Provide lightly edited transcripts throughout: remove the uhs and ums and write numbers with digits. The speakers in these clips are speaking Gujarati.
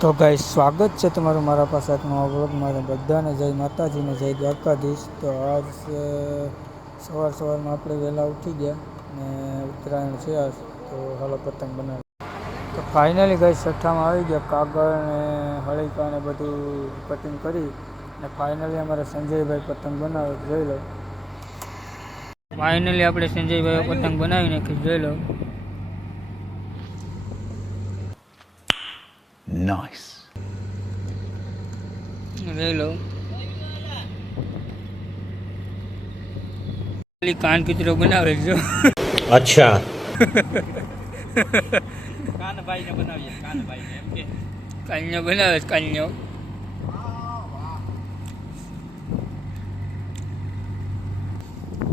તો ગાઈસ સ્વાગત છે તમારું મારા પાસે એક નવા વ્લોગમાં. બધાને જય માતાજીને જય દ્વારકાધીશ. તો આજ સવારમાં આપણે વહેલા ઉઠી ગયા ને ઉત્તરાયણ છે આજ, તો હાલો પતંગ બનાવી. તો ફાઇનલી ગાઈસ છઠ્ઠામાં આવી ગયા, કાગળ ને હળીકા ને બધું કટિંગ કરી ને ફાઇનલી અમારે સંજયભાઈ પતંગ બનાવે, જોઈ લો. ફાઇનલી આપણે સંજયભાઈ પતંગ બનાવી નાખી, જોઈ લો. Nice. જોઈ લો. કાન કીચરો બનાવે જો. અચ્છા. કાનભાઈ ને બનાવીએ, કાનભાઈ ને એમ કે કાન્યો બનાવે છે, કાન્યો.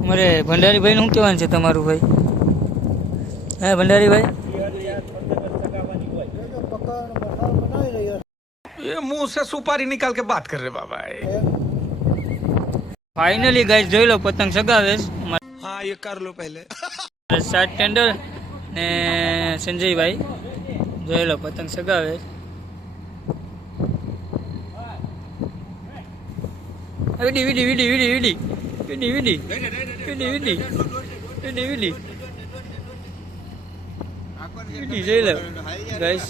મારે ભંડારીભાઈ નું શું કહેવાનું છે તમારું ભાઈ? હે ભંડારીભાઈ, ये मुंह से सुपारी निकाल के बात कर रहे बाबा. ફાઇનલી ગાઈસ જોઈ લો પતંગ સગાવે છે. हाँ ये कर लो पहले. સાત ટેન્ડર ને સંજયભાઈ જોઈ લો પતંગ સગાવે. વિડી વિડી વિડી વિડી વિડી વિડી વિડી વિડી વિડી વિડી વિડી વિડી જોઈ લો ગાઈસ.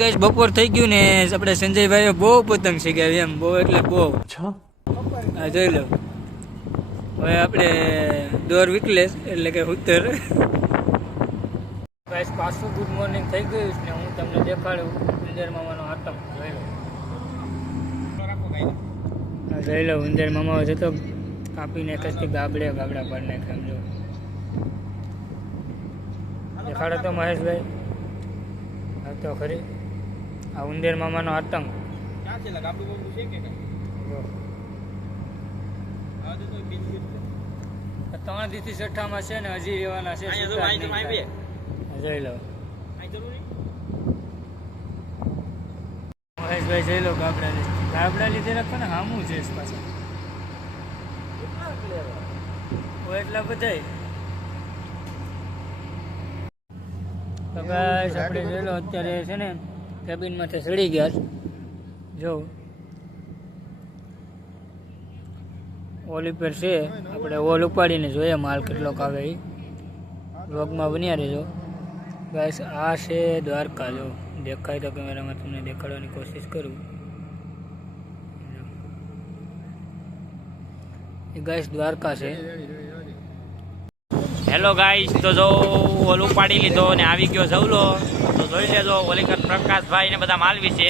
ગાઈસ બપોર થઈ ગયું ને આપણે સંજયભાઈએ બહુ પતંગ શીખ્યા, એમ બહુ એટલે બહુ. હા જોઈ લો. હવે આપણે દોર વિકલે એટલે કે ઉત્તર. ગાઈસ પાછું ગુડ મોર્નિંગ થઈ ગયું ને હું તમને દેખાડું ઉંદર મામાનો આતંક, જોઈ લો. હા જોઈ લો, ઉંદર મામા જતો કાપીને કશથી ગાબડા પાડી નાખે, સમજો. દેખાડો તો મહેશભાઈ. હા તો ખરી આ ઉંદર મામાનો આતંક. ક્યાં છે ગાબડું બાબડું છે કે જો 3 દિવસથી છઠ્ઠામાં છે ને હજી રહેવાના છે. જોઈ લો મહેશભાઈ, જોઈ લો ગાબડા લીધે રાખો ને હામું છે પાછા એટલા બધા. તો ગાઈસ આપણે જોઈ લો અત્યારે છે ને કેબિનમાંથી ચડી ગયા છે. જો ઓલી પર છે, આપણે ઓલ ઉપાડીને જોઈએ માલ કેટલોક આવે એ વ્લોગમાં બન્યા રહેજો ગાઈસ. આ છે દ્વારકા, જો દેખાય તો કેમેરામાં તમને દેખાડવાની કોશિશ કરું. એ ગાઈસ દ્વારકા છે. હેલો ગાઈસ, તો જો ઓલ ઉપાડી લીધો ને આવી ગયો જવલો, તો જોઈ લેજો. ઓલી પ્રકાશભાઈ ને બધા માલવી છે,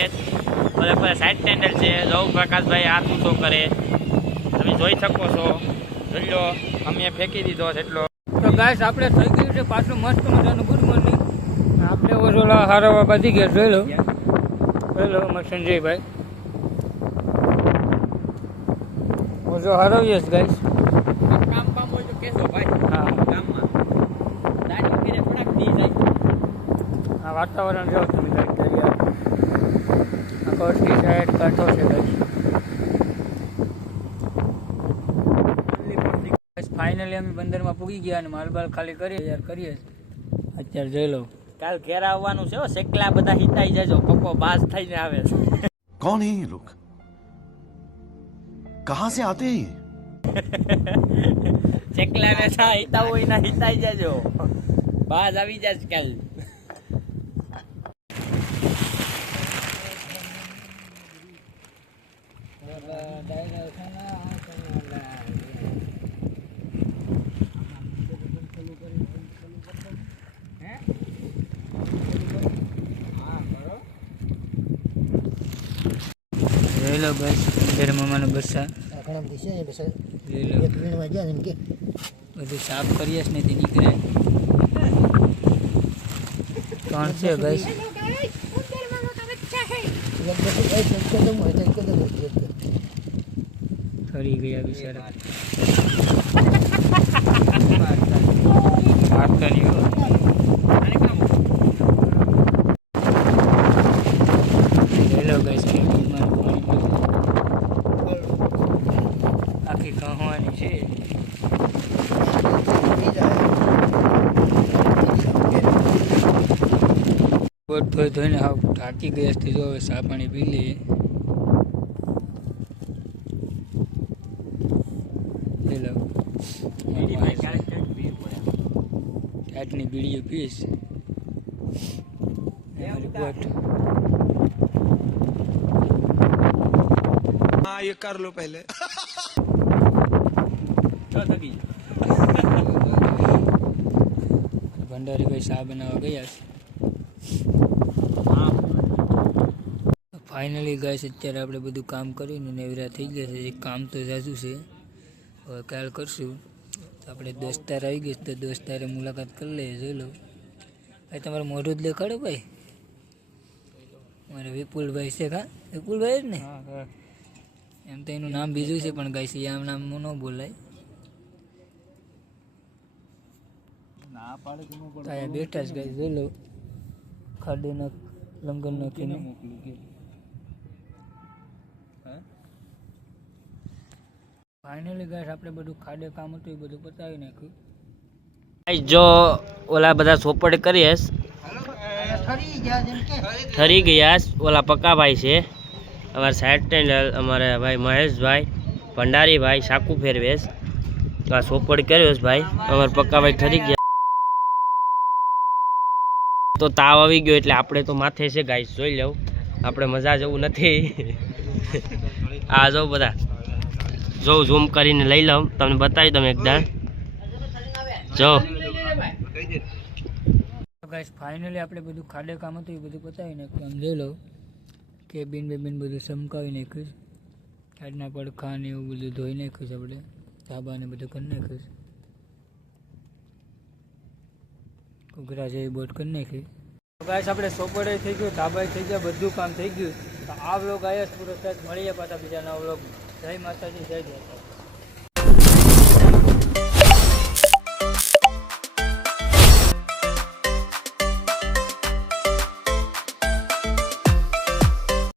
બધા સાઈડ ટેન્ડર છે. જો પ્રકાશભાઈ હાથ ઊંચો કરે, તમે જોઈ શકો છો. જોઈ લો, અમે ફેંકી દીધો છે એટલો. તો ગાઈસ આપણે થઈ ગયું છે પાછું મસ્ત મજાનું ગુડ મોર્નિંગ. આપણે ઓલા હારવા બાંધી ગયા, જોઈ લો. જોઈ લો અમારે સંજયભાઈ ઓછો હારવીએ છે ગાઈસ. કામ હોય તો કેશો ભાઈ. હા ગામમાં દાડી કરીને થોડાક દી જાય. આ વાતાવરણ જો તમે ગાઈસ કરી આ કોસ્ટી સાઈડ કાંઠો છે ગાઈસ. ફાઇનલી અમે બંદરમાં પૂગી ગયા અને માલબાલ ખાલી કરી યાર કરીએ અત્યારે, જોઈ લો. કાલ ઘેર આવવાનું છે, સેકલા બધા હિતાઈ જજો, પપ્પો બાસ થઈને આવે છે. कौन है ये लोग? कहाँ से आते हैं? સેકલા ને સા હિતા હોય ના હિતાઈ જજો, બાસ આવી જશે કાલ. જોઈ લો બસ ઉંદર મામાનો બસ્સા. બધું સાફ કરીએ ને તે નીકળે. કોણ છે બસ ફરી ગયા બિચારા. વાત કરી હેલો ગાઈસ, આખી કહવાની છે. બોટ ધોઈ ધોઈને હાવ થાકી ગયા હતી. જો હવે ચા પાણી પી લઈએ. ટાટની બીડીઓ પીશ. બોટ हाँ ये कर लो पहले. ભંડારીભાઈ ચા બનાવવા ગયા છે. ફાઇનલી ગાઈસ અત્યારે આપણે બધું કામ કરીને નેવરા થઈ ગયા છે. કામ તો જાજુ છે, હવે કાલ કરશું. આપણે દોસ્તાર આવી ગઈ તો દોસ્તારે મુલાકાત કરી લઈએ. જોઈ લો ભાઈ, તમારું મોઢું જ દેખાડો ભાઈ. મારે વિપુલભાઈ છે. કા વિપુલભાઈ જ ને? એમ તો એનું નામ બીજું છે પણ ગાઈસ આમ નામ ન બોલાય. અહીંયા બેઠા જ ગાઈસ. જોઈ લો ખાડીના લંગર નાખીને. ફાઇનલી ગાઈસ આપણે બધું ખાડે કામ હતું એ બધું પતાવી નાખ્યું. જો ઓલા બધા સોપડ કરીએસ ઠરી ગયા. ઓલા પક્કાભાઈ છે, અમારા સાઈડ ટેન્ડર અમારે ભાઈ મહેશભાઈ ભંડારીભાઈ સાકુ ફેરવેશ. આ સોપડ કર્યો ભાઈ અમારા પક્કાભાઈ ઠરી ગયા. તો તાવ આવી ગયો એટલે આપણે તો માથે છે ગાઈસ. જોઈ લઉં આપણે મજા જવું નથી. આ જો બધા જો ઝૂમ કરીને લઈ લઉં, તમને બતાવી દઉં એકદમ. જો ગાઈસ ફાઇનલી આપણે બધું ખાડે કામ હતું એ બધું પતાવી નાખ્યું. આમ જોઈ લો કેબિન બેબિન બધું ચમકાવી નાખ્યું. ખાડના પડખા ને એવું બધું ધોઈ નાખ્યું છે. આપણે ધાબા ને બધું કરી નાખ્યું. ઘૂઘરા જેવી બોટ કરી નાખી. ગાઈસ આપણે સોપડે થઈ ગયું, ધાબાઈ થઈ ગયા, બધું કામ થઈ ગયું. તો આ વ્લોગ આવ્યા પૂરો થાય. મળીએ પાછા બીજા નવા વ્લોગ. જય માતાજી, જય દ્વારકા.